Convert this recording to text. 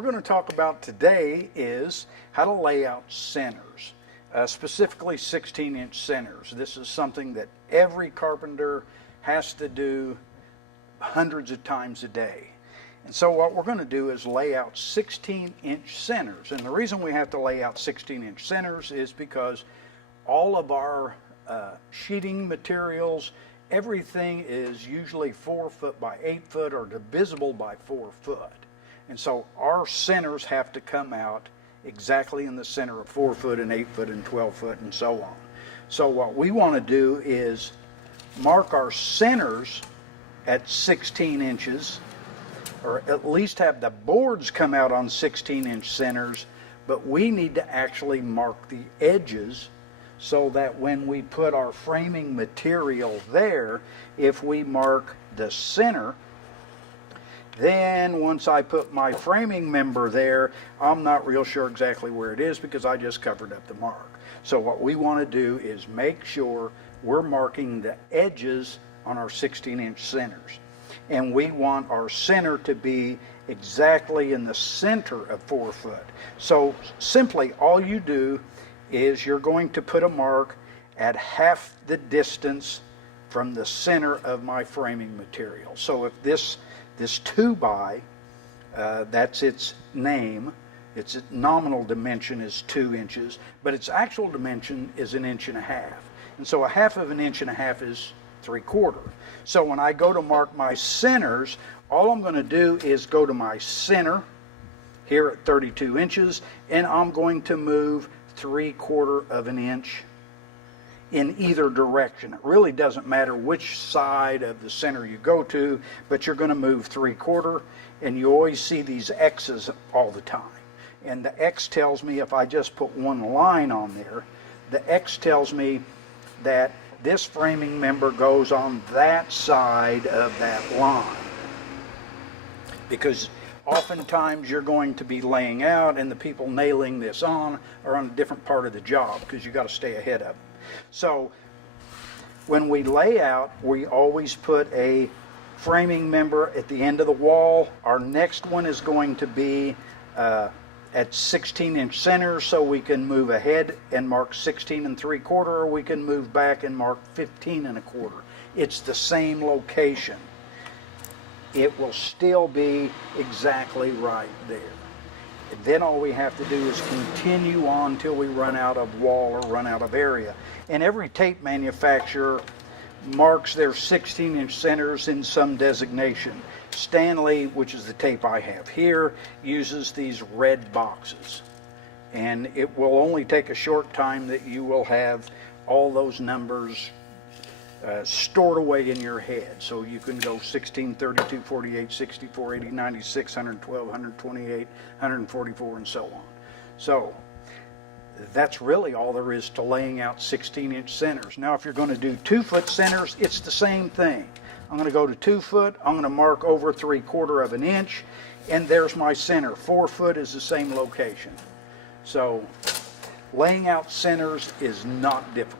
we're going to talk about today is how to lay out centers, specifically 16-inch centers. This is something that every carpenter has to do hundreds of times a day. And so what we're going to do is lay out 16-inch centers. And the reason we have to lay out 16-inch centers is because all of our sheeting materials, everything is usually 4 foot by 8 foot or divisible by 4 foot. And so our centers have to come out exactly in the center of 4 foot and 8 foot and 12 foot and so on. So what we want to do is mark our centers at 16 inches, or at least have the boards come out on 16-inch centers, but we need to actually mark the edges so that when we put our framing material there, if we mark the center, then once I put my framing member there, I'm not real sure exactly where it is because I just covered up the mark. So what we want to do is make sure we're marking the edges on our 16-inch centers. And we want our center to be exactly in the center of 4 foot. So simply all you do is you're going to put a mark at half the distance from the center of my framing material. So if this 2x, that's its name, its nominal dimension is 2 inches, but its actual dimension is 1.5 inches. And so 1/2 inch is 3/4. So when I go to mark my centers, all I'm going to do is go to my center here at 32 inches, and I'm going to move 3/4 inch in either direction. It really doesn't matter which side of the center you go to, but you're going to move 3/4, and you always see these X's all the time. And the X tells me, if I just put one line on there, the X tells me that this framing member goes on that side of that line. Because oftentimes you're going to be laying out and the people nailing this on are on a different part of the job because you got to stay ahead of them. So when we lay out, we always put a framing member at the end of the wall. Our next one is going to be at 16-inch centers, so we can move ahead and mark 16 3/4, or we can move back and mark 15 1/4. It's the same location. It will still be exactly right there. And then all we have to do is continue on till we run out of wall or run out of area. And every tape manufacturer marks their 16-inch centers in some designation. Stanley, which is the tape I have here, uses these red boxes. And it will only take a short time that you will have all those numbers stored away in your head. So you can go 16, 32, 48, 64, 80, 96, 112, 128, 144, and so on. So that's really all there is to laying out 16-inch centers. Now if you're going to do 2-foot centers, it's the same thing. I'm going to go to 2 foot, I'm going to mark over 3/4 inch, and there's my center. 4 foot is the same location. So laying out centers is not difficult.